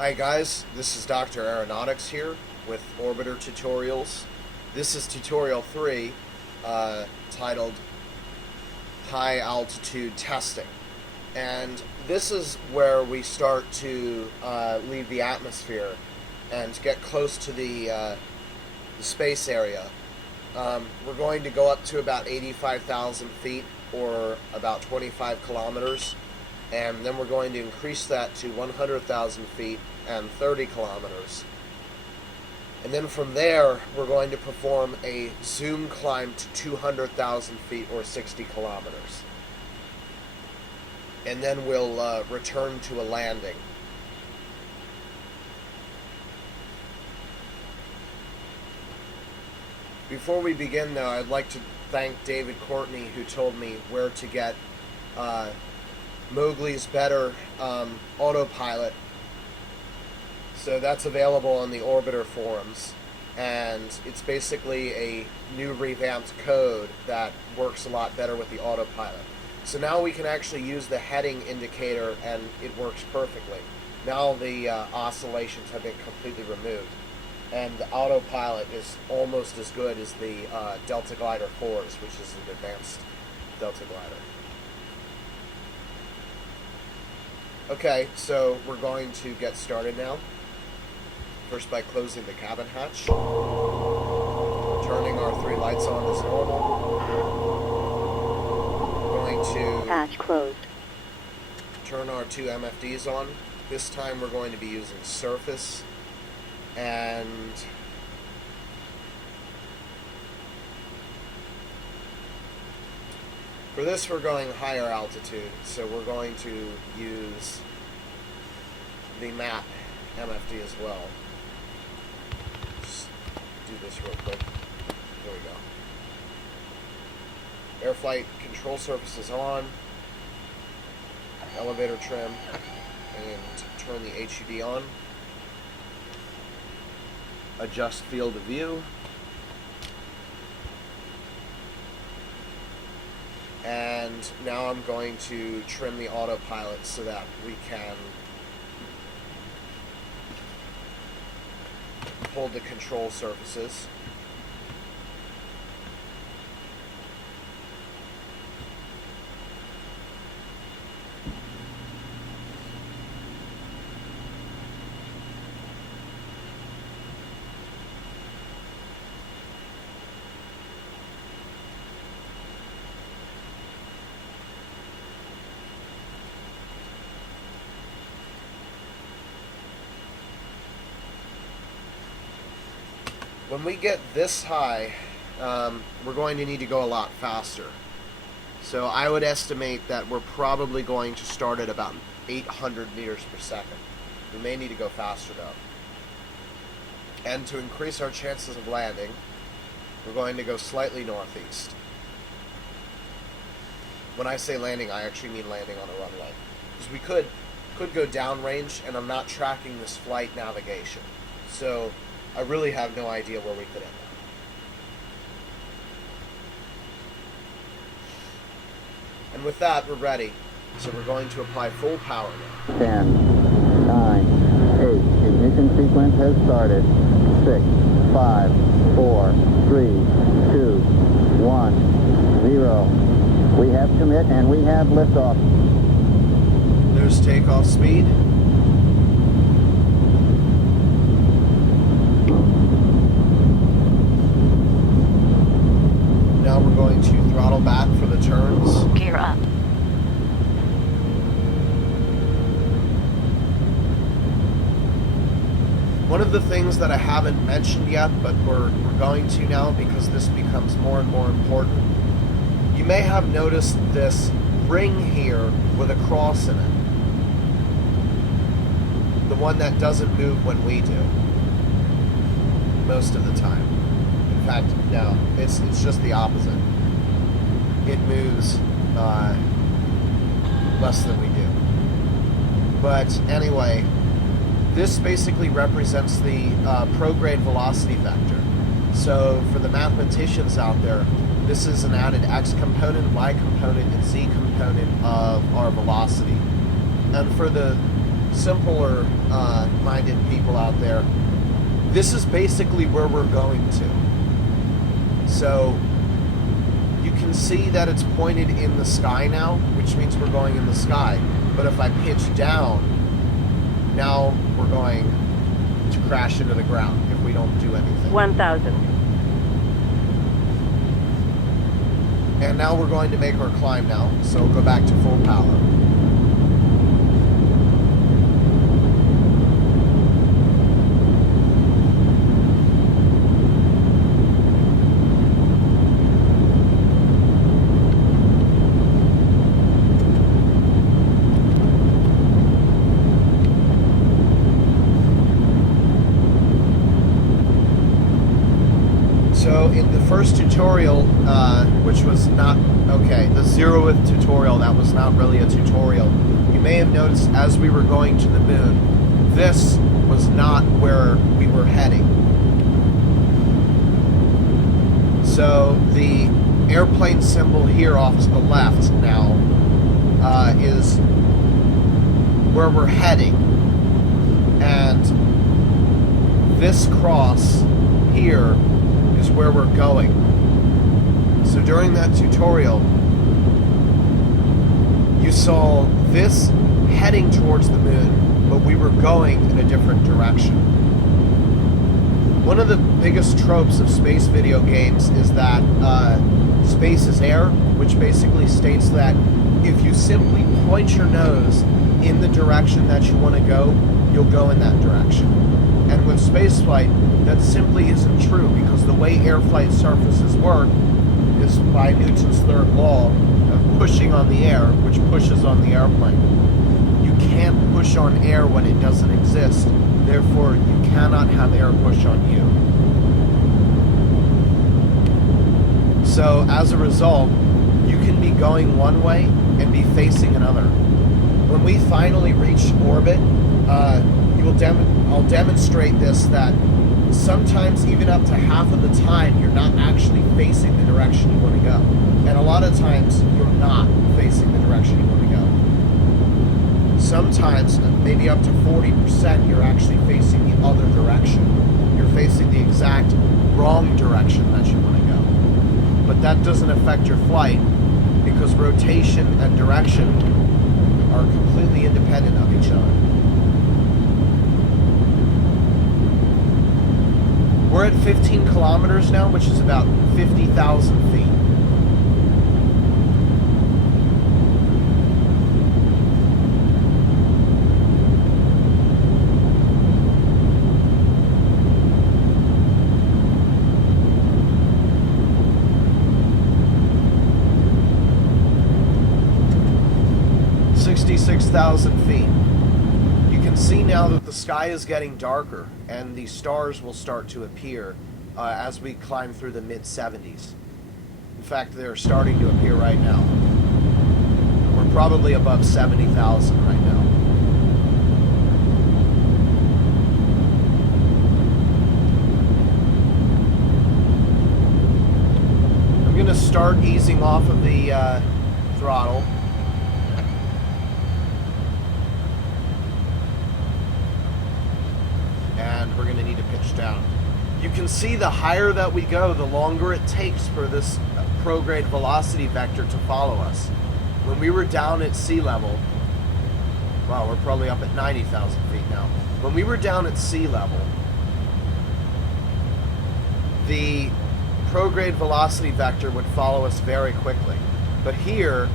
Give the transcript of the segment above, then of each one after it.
Hi guys, this is Dr. Aeronautics here with Orbiter Tutorials. This is tutorial 3, titled High Altitude Testing. And this is where we start to leave the atmosphere and get close to the space area. We're going to go up to about 85,000 feet or about 25 kilometers. And then we're going to increase that to 100,000 feet and 30 kilometers. And then from there, we're going to perform a zoom climb to 200,000 feet or 60 kilometers. And then we'll return to a landing. Before we begin, though, I'd like to thank David Courtney, who told me where to get Mowgli's Better autopilot. So that's available on the Orbiter forums, and it's basically a new revamped code that works a lot better with the autopilot. So now we can actually use the heading indicator and it works perfectly. Now the oscillations have been completely removed, and the autopilot is almost as good as the Delta Glider 4s, which is an advanced Delta Glider. Okay, so we're going to get started now. First by closing the cabin hatch, turning our 3 lights on as normal. Going to hatch closed. Turn our 2 MFDs on. This time we're going to be using surface, and for this we're going higher altitude, so we're going to use the map MFD as well. Just do this real quick. There we go. Air flight control surface is on. Elevator trim, and turn the HUD on. Adjust field of view. And now I'm going to trim the autopilot so that we can hold the control surfaces. When we get this high, we're going to need to go a lot faster. So I would estimate that we're probably going to start at about 800 meters per second. We may need to go faster though. And to increase our chances of landing, we're going to go slightly northeast. When I say landing, I actually mean landing on a runway. Because we could go downrange, and I'm not tracking this flight navigation. So I really have no idea where we could end up. And with that, we're ready. So we're going to apply full power now. 10, 9, 8. Ignition sequence has started. 6, 5, 4, 3, 2, 1, 0. We have commit and we have liftoff. There's takeoff speed. Now we're going to throttle back for the turns. Gear up. One of the things that I haven't mentioned yet, but we're going to now because this becomes more and more important. You may have noticed this ring here with a cross in it. The one that doesn't move when we do. Most of the time. In fact, no, it's just the opposite. It moves less than we do. But anyway, this basically represents the prograde velocity vector. So for the mathematicians out there, this is an added x component, y component, and z component of our velocity. And for the simpler minded people out there, this is basically where we're going to. So you can see that it's pointed in the sky now, which means we're going in the sky. But if I pitch down, now we're going to crash into the ground if we don't do anything. 1,000. And now we're going to make our climb now, so go back to full power. So in the first tutorial, which was not, okay, the 0th tutorial, that was not really a tutorial. You may have noticed as we were going to the moon, this was not where we were heading. So the airplane symbol here off to the left now is where we're heading. And this cross here is where we're going. So during that tutorial, you saw this heading towards the moon, but we were going in a different direction. One of the biggest tropes of space video games is that space is air, which basically states that if you simply point your nose in the direction that you want to go, you'll go in that direction. And with spaceflight, that simply isn't true, because the way air flight surfaces work is by Newton's third law of pushing on the air, which pushes on the airplane. You can't push on air when it doesn't exist, therefore you cannot have air push on you. So as a result, you can be going one way and be facing another. When we finally reach orbit, I'll demonstrate this, that sometimes even up to half of the time you're not actually facing the direction you want to go. And a lot of times you're not facing the direction you want to go. Sometimes, maybe up to 40%, you're actually facing the other direction. You're facing the exact wrong direction that you want to go. But that doesn't affect your flight, because rotation and direction are completely independent of each other. We're at 15 kilometers now, which is about 50,000 feet. $66,000 feet. You can see now that the sky is getting darker and the stars will start to appear as we climb through the mid-70s. In fact, they're starting to appear right now. We're probably above 70,000 right now. I'm going to start easing off of the throttle. And we're going to need to pitch down. You can see the higher that we go, the longer it takes for this prograde velocity vector to follow us. When we were down at sea level, wow, we're probably up at 90,000 feet now. When we were down at sea level, the prograde velocity vector would follow us very quickly. But here,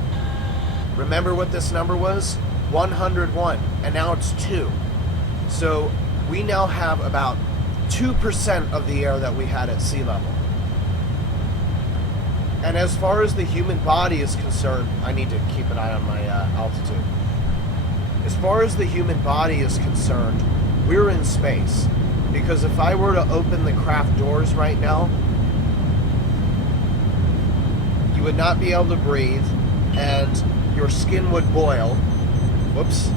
remember what this number was? 101, and now it's 2. So we now have about 2% of the air that we had at sea level. And as far as the human body is concerned, I need to keep an eye on my altitude. As far as the human body is concerned, we're in space. Because if I were to open the craft doors right now, you would not be able to breathe, and your skin would boil. Whoops.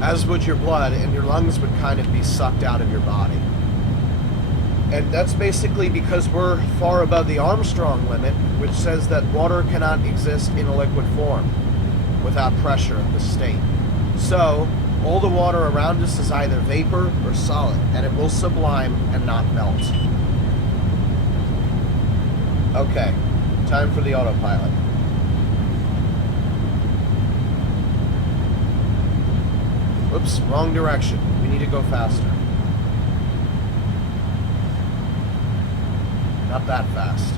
As would your blood, and your lungs would kind of be sucked out of your body. And that's basically because we're far above the Armstrong limit, which says that water cannot exist in a liquid form without pressure at this state. So, all the water around us is either vapor or solid, and it will sublime and not melt. Okay, time for the autopilot. Whoops, wrong direction. We need to go faster. Not that fast.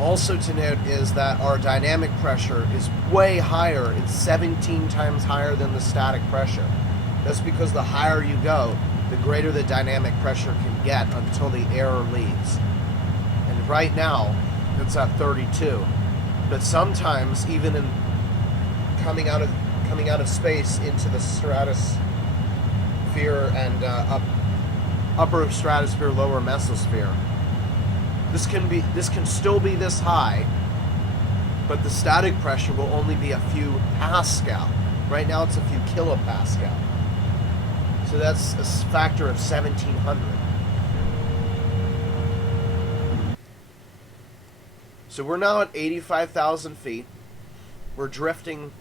Also to note is that our dynamic pressure is way higher. It's 17 times higher than the static pressure. That's because the higher you go, the greater the dynamic pressure can get until the air leaves. And right now, it's at 32. But sometimes, even in coming out of space into the stratosphere and upper stratosphere, lower mesosphere, this can still be this high, but the static pressure will only be a few pascal. Right now it's a few kilopascal. So that's a factor of 1700. So we're now at 85,000 feet. We're drifting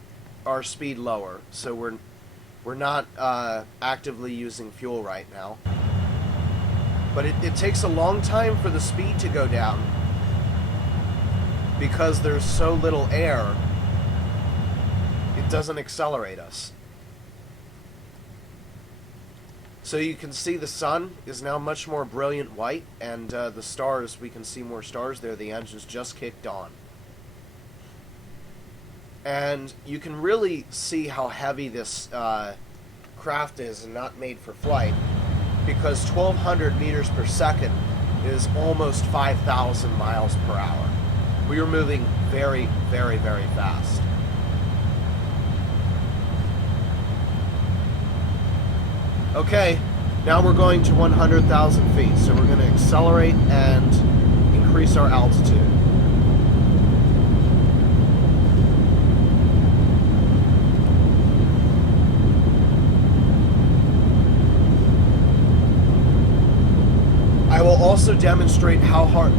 our speed lower, so we're not actively using fuel right now. But it takes a long time for the speed to go down because there's so little air. It doesn't accelerate us. So you can see the sun is now much more brilliant white, and the stars, we can see more stars there. The engine's just kicked on. And you can really see how heavy this craft is and not made for flight, because 1,200 meters per second is almost 5,000 miles per hour. We are moving very, very, very fast. Okay, now we're going to 100,000 feet, so we're going to accelerate and increase our altitude. I will also demonstrate how hard...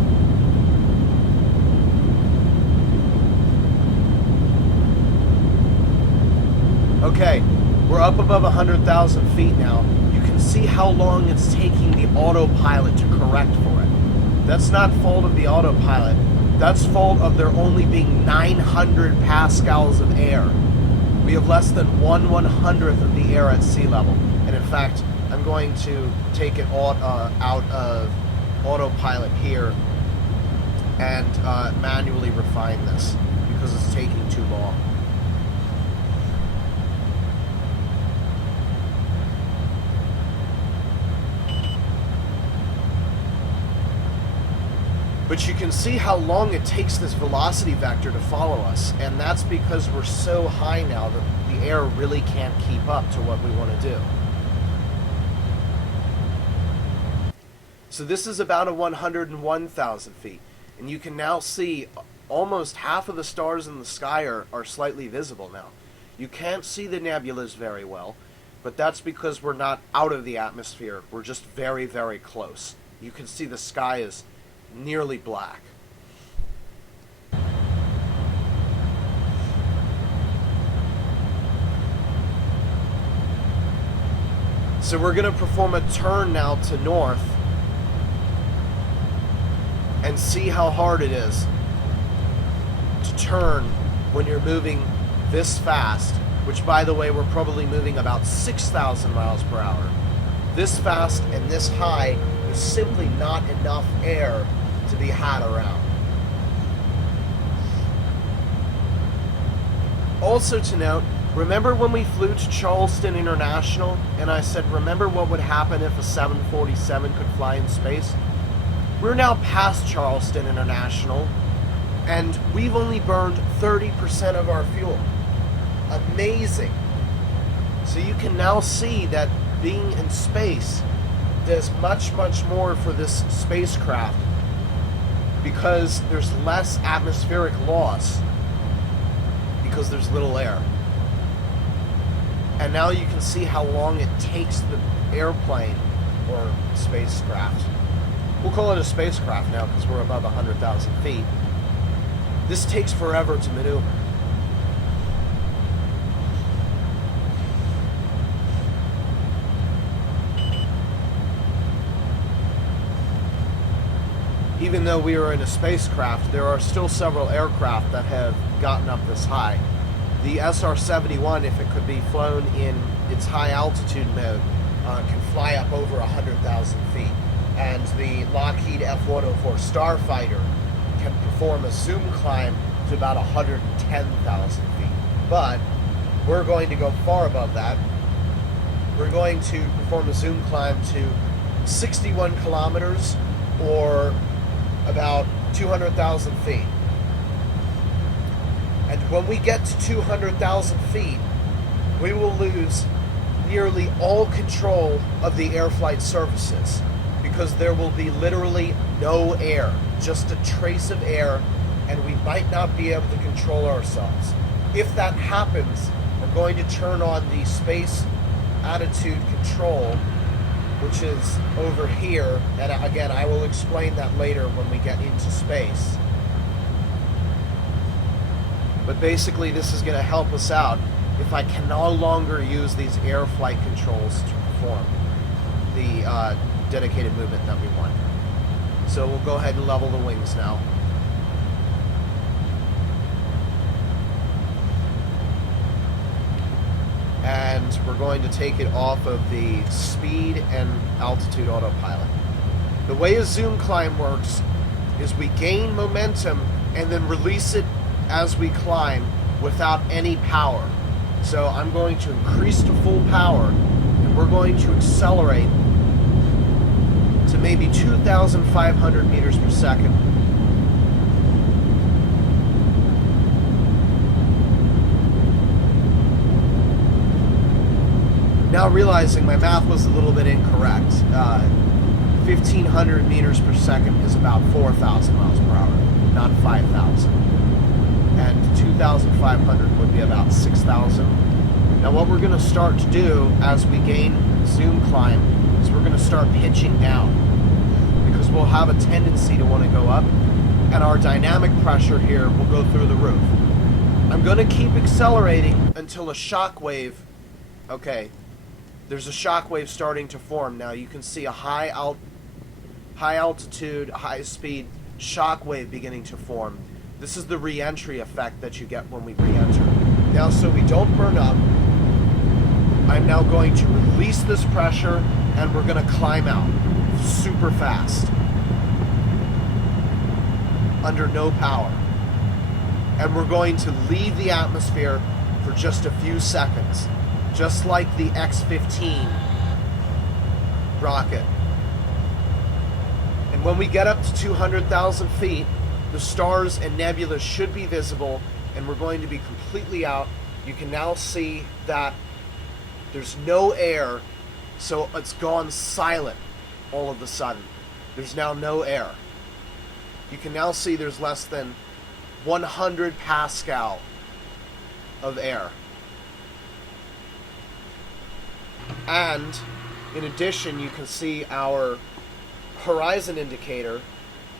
Okay, we're up above 100,000 feet now. You can see how long it's taking the autopilot to correct for it. That's not fault of the autopilot. That's fault of there only being 900 pascals of air. We have less than 1/100th of the air at sea level. And in fact, I'm going to take it out of autopilot here and manually refine this because it's taking too long. But you can see how long it takes this velocity vector to follow us, and that's because we're so high now that the air really can't keep up to what we want to do. So this is about a 101,000 feet, and you can now see almost half of the stars in the sky are slightly visible now. You can't see the nebulas very well, but that's because we're not out of the atmosphere. We're just very, very close. You can see the sky is nearly black. So we're going to perform a turn now to north and see how hard it is to turn when you're moving this fast, which, by the way, we're probably moving about 6,000 miles per hour. This fast and this high is simply not enough air to be had around. Also to note, remember when we flew to Charleston International and I said, remember what would happen if a 747 could fly in space? We're now past Charleston International, and we've only burned 30% of our fuel. Amazing. So you can now see that being in space does much, much more for this spacecraft because there's less atmospheric loss because there's little air. And now you can see how long it takes the airplane or spacecraft. We'll call it a spacecraft now because we're above 100,000 feet. This takes forever to maneuver. Even though we are in a spacecraft, there are still several aircraft that have gotten up this high. The SR-71, if it could be flown in its high altitude mode, can fly up over 100,000 feet. And the Lockheed F-104 Starfighter can perform a zoom climb to about 110,000 feet. But we're going to go far above that. We're going to perform a zoom climb to 61 kilometers, or about 200,000 feet. And when we get to 200,000 feet, we will lose nearly all control of the air flight surfaces because there will be literally no air, just a trace of air, and we might not be able to control ourselves. If that happens, we're going to turn on the space attitude control, which is over here, and again, I will explain that later when we get into space. But basically, this is going to help us out if I can no longer use these air flight controls to perform the dedicated movement that we want. So we'll go ahead and level the wings now. And we're going to take it off of the speed and altitude autopilot. The way a zoom climb works is we gain momentum and then release it as we climb without any power. So I'm going to increase to full power, and we're going to accelerate to maybe 2,500 meters per second. Now realizing my math was a little bit incorrect. 1,500 meters per second is about 4,000 miles per hour, not 5,000. And 2,500 would be about 6,000. Now what we're going to start to do as we gain zoom climb is we're going to start pitching down, because we'll have a tendency to want to go up, and our dynamic pressure here will go through the roof. I'm going to keep accelerating until a shock wave, okay, there's a shock wave starting to form. Now you can see a high altitude, high speed shock wave beginning to form. This is the re-entry effect that you get when we re-enter. Now, so we don't burn up, I'm now going to release this pressure, and we're going to climb out super fast under no power. And we're going to leave the atmosphere for just a few seconds, just like the X-15 rocket. And when we get up to 200,000 feet, the stars and nebula should be visible, and we're going to be completely out. You can now see that there's no air, so it's gone silent all of a sudden. There's now no air. You can now see there's less than 100 Pascal of air. And in addition, you can see our horizon indicator,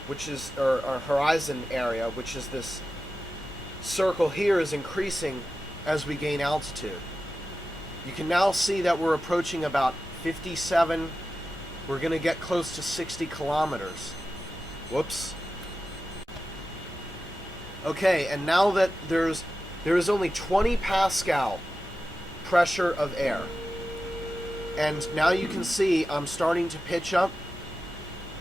which is our horizon area, which is this circle here, is increasing as we gain altitude. You can now see that we're approaching about 57. We're going to get close to 60 kilometers. Whoops. Okay, and now that there is only 20 Pascal pressure of air. And now you can see I'm starting to pitch up.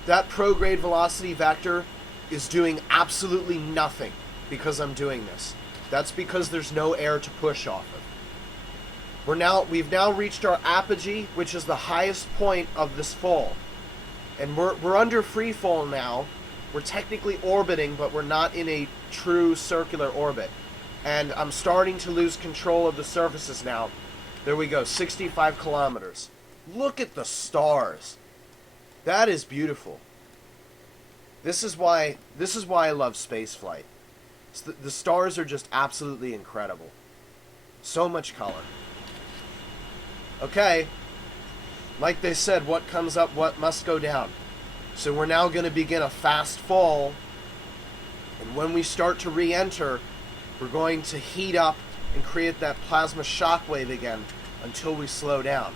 That prograde velocity vector is doing absolutely nothing because I'm doing this. That's because there's no air to push off of. We've now reached our apogee, which is the highest point of this fall. And we're under free fall now. We're technically orbiting, but we're not in a true circular orbit. And I'm starting to lose control of the surfaces now. There we go, 65 kilometers. Look at the stars. That is beautiful. This is why I love spaceflight. The stars are just absolutely incredible. So much color. Okay. Like they said, what comes up, what must go down. So we're now going to begin a fast fall. And when we start to re-enter, we're going to heat up and create that plasma shockwave again until we slow down.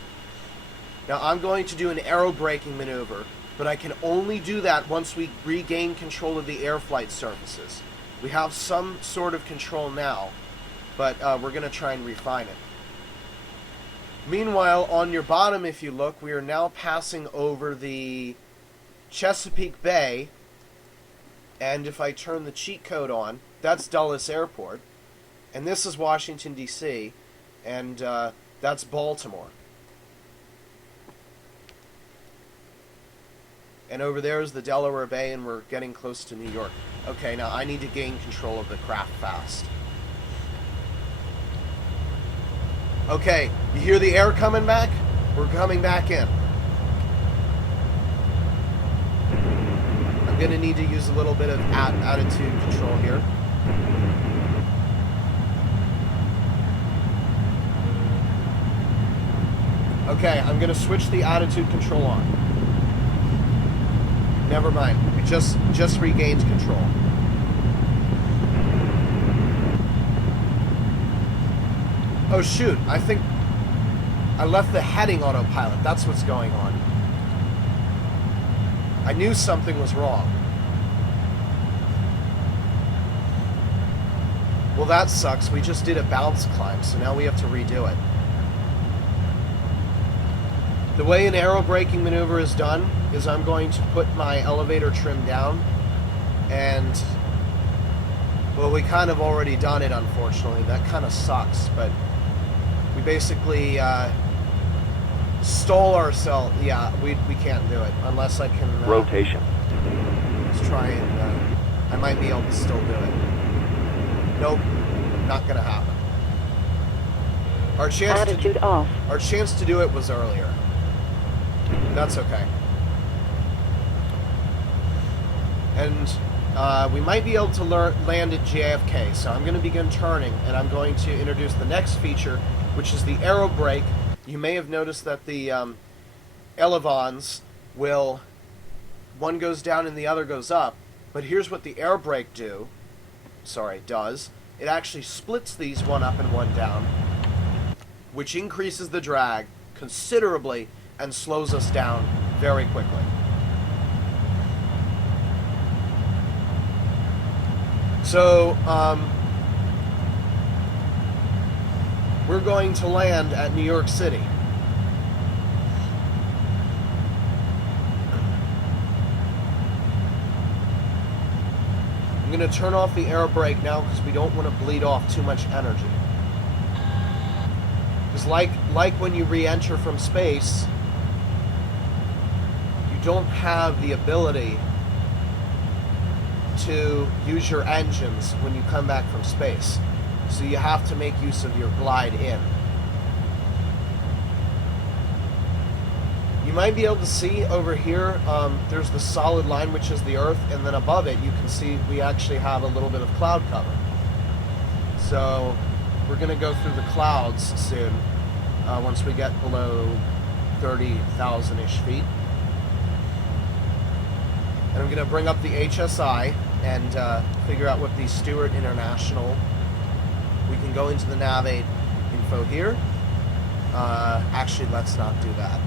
Now I'm going to do an aero braking maneuver, but I can only do that once we regain control of the air flight surfaces. We have some sort of control now, but we're going to try and refine it. Meanwhile, on your bottom, if you look, we are now passing over the Chesapeake Bay, and if I turn the cheat code on, that's Dulles Airport, and this is Washington, D.C., and that's Baltimore. And over there is the Delaware Bay, and we're getting close to New York. Okay, now I need to gain control of the craft fast. Okay, you hear the air coming back? We're coming back in. I'm going to need to use a little bit of attitude control here. Okay, I'm going to switch the attitude control on. Never mind. We just regained control. Oh shoot, I think I left the heading autopilot. That's what's going on. I knew something was wrong. Well, that sucks. We just did a bounce climb, so now we have to redo it. The way an aero braking maneuver is done is I'm going to put my elevator trim down, and, well, we kind of already done it, unfortunately. That kind of sucks, but we basically stall ourselves. Yeah, we can't do it unless I can... rotation. Let's try and... I might be able to still do it. Nope, not going to happen. Our chance to do it was earlier. That's okay. And we might be able to land at JFK, so I'm going to begin turning, and I'm going to introduce the next feature, which is the aero brake. You may have noticed that the elevons will, one goes down and the other goes up, but here's what the air brake does. It actually splits these, one up and one down, which increases the drag considerably and slows us down very quickly. So, we're going to land at New York City. I'm going to turn off the air brake now because we don't want to bleed off too much energy. Because like when you re-enter from space, you don't have the ability to use your engines when you come back from space. So you have to make use of your glide in. You might be able to see over here, there's the solid line, which is the Earth, and then above it you can see we actually have a little bit of cloud cover. So we're going to go through the clouds soon, once we get below 30,000-ish feet. And I'm going to bring up the HSI and figure out what the Stewart International. We can go into the Navigate info here. Actually, let's not do that.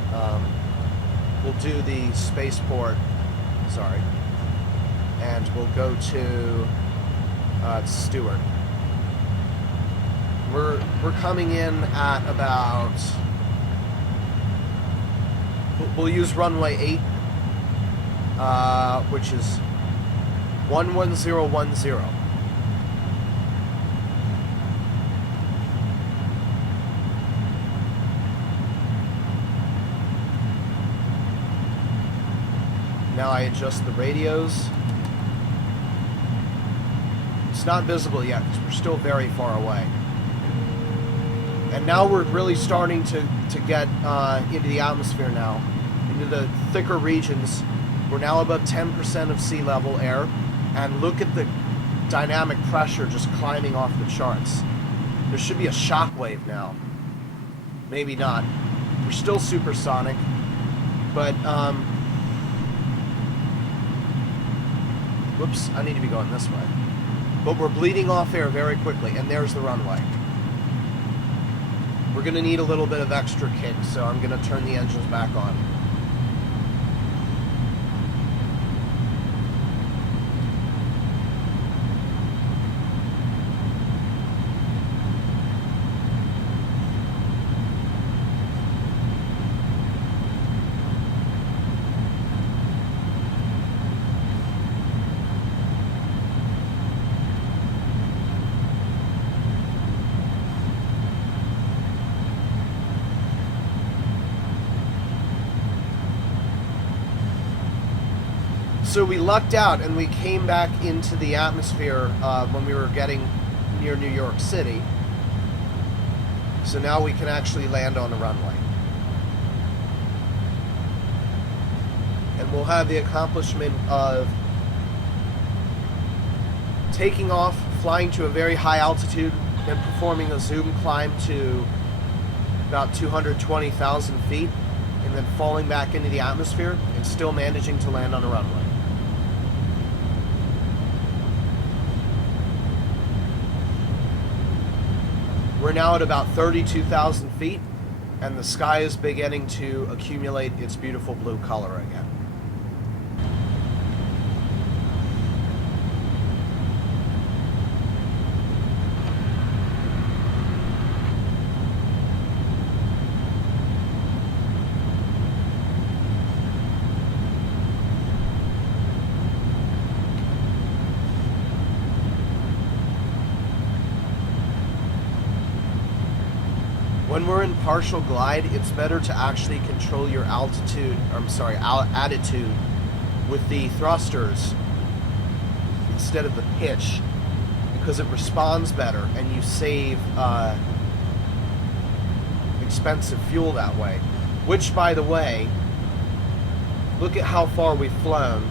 We'll do the spaceport, and we'll go to Stewart. We're coming in at about, we'll use runway 8, which is 11010. Now I adjust the radios. It's not visible yet because we're still very far away. And now we're really starting to get into the atmosphere now, into the thicker regions. We're now above 10% of sea level air, and look at the dynamic pressure just climbing off the charts. There should be a shock wave now. Maybe not. We're still supersonic, but whoops, I need to be going this way. But we're bleeding off air very quickly, and there's the runway. We're going to need a little bit of extra kick, so I'm going to turn the engines back on. So we lucked out and we came back into the atmosphere when we were getting near New York City. So now we can actually land on the runway. And we'll have the accomplishment of taking off, flying to a very high altitude, then performing a zoom climb to about 220,000 feet, and then falling back into the atmosphere and still managing to land on a runway. We're now at about 32,000 feet, and the sky is beginning to accumulate its beautiful blue color again. When we're in partial glide, it's better to actually control your attitude with the thrusters instead of the pitch, because it responds better and you save expensive fuel that way. Which, by the way, look at how far we've flown.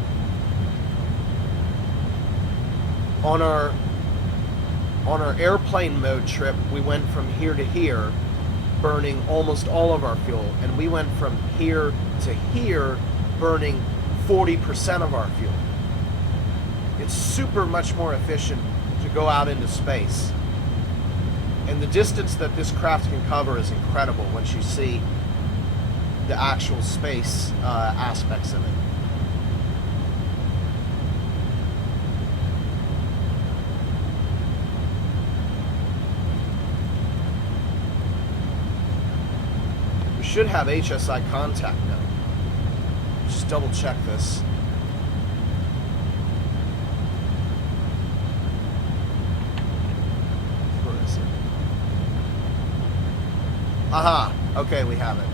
On our airplane mode trip, we went from here to here, burning almost all of our fuel, and we went from here to here burning 40% of our fuel. It's super much more efficient to go out into space, and the distance that this craft can cover is incredible once you see the actual space aspects of it. Should have HSI contact now. Just double check this. Where is it? Aha! Okay, we have it.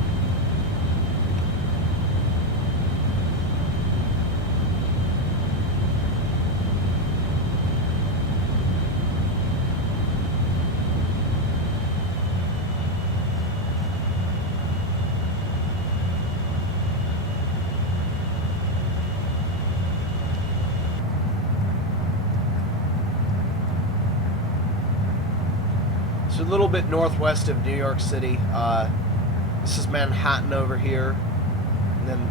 So a little bit northwest of New York City. This is Manhattan over here, and then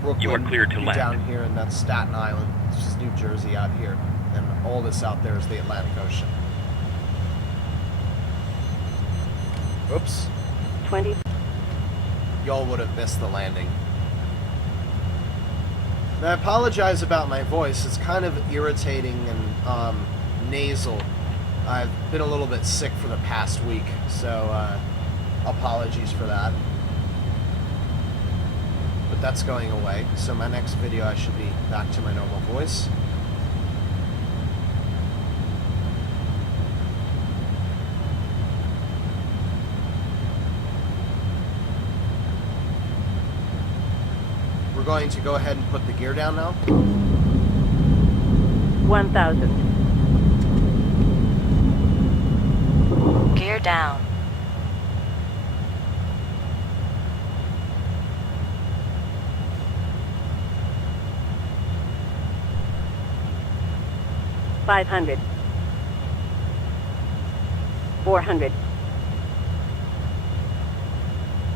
Brooklyn you are clear to land down here, and that's Staten Island. This is New Jersey out here, and all this out there is the Atlantic Ocean. Oops. 20. Y'all would have missed the landing. And I apologize about my voice. It's kind of irritating and nasal. I've been a little bit sick for the past week, so apologies for that. But that's going away, so my next video I should be back to my normal voice. We're we're going to go ahead and put the gear down now. 1,000. Gear down. $500. 400.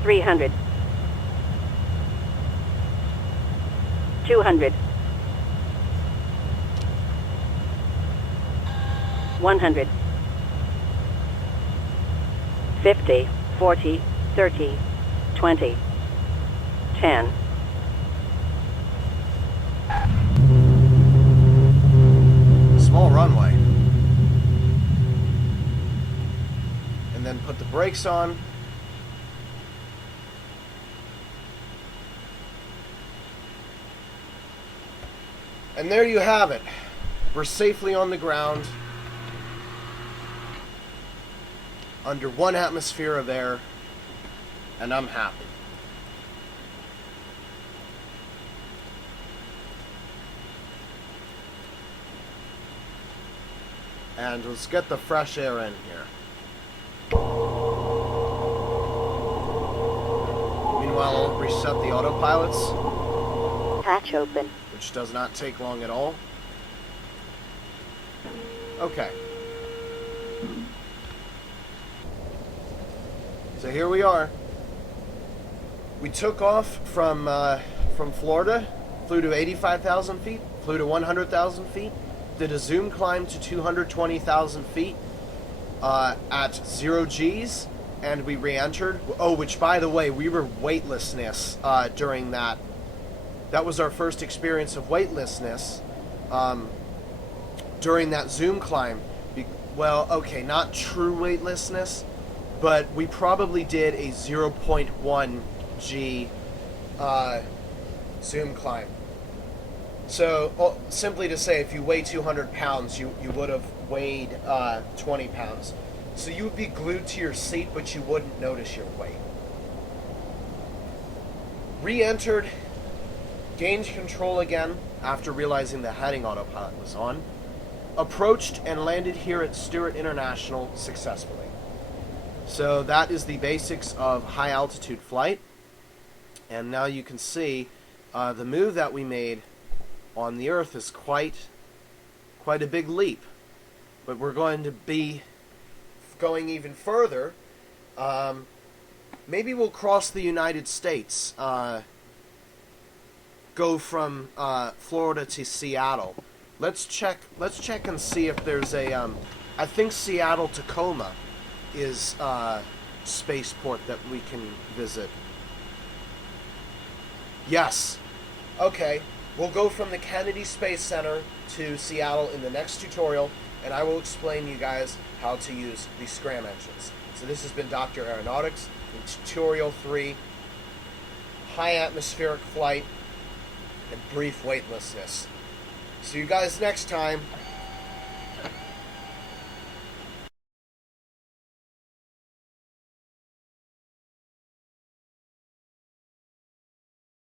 300. 200. 100. 50. 40. 30. 20. 10. Small runway. And then put the brakes on. And there you have it. We're safely on the ground under 1 atmosphere of air, and I'm happy. And let's get the fresh air in here. Meanwhile, I'll reset the autopilots. Hatch open. Which does not take long at all. Okay. So here we are. We took off from Florida, flew to 85,000 feet, flew to 100,000 feet, did a zoom climb to 220,000 feet at 0 Gs, and we re-entered. Oh, which by the way, we were weightlessness during that. That was our first experience of weightlessness during that zoom climb. Well, okay, not true weightlessness, but we probably did a 0.1 G zoom climb. So, simply to say, if you weigh 200 pounds, you would have weighed 20 pounds. So you would be glued to your seat, but you wouldn't notice your weight. Re-entered. Gained control again after realizing the heading autopilot was on. Approached and landed here at Stewart International successfully. So that is the basics of high altitude flight. And now you can see the move that we made on the Earth is quite a big leap. But we're going to be going even further. Maybe we'll cross the United States. Go from Florida to Seattle. Let's check and see if there's a I think Seattle Tacoma is a spaceport that we can visit. Yes. Okay. We'll go from the Kennedy Space Center to Seattle in the next tutorial, and I will explain to you guys how to use the scram engines. So this has been Dr. Aeronautics in tutorial 3, high atmospheric flight and brief weightlessness. See you guys next time.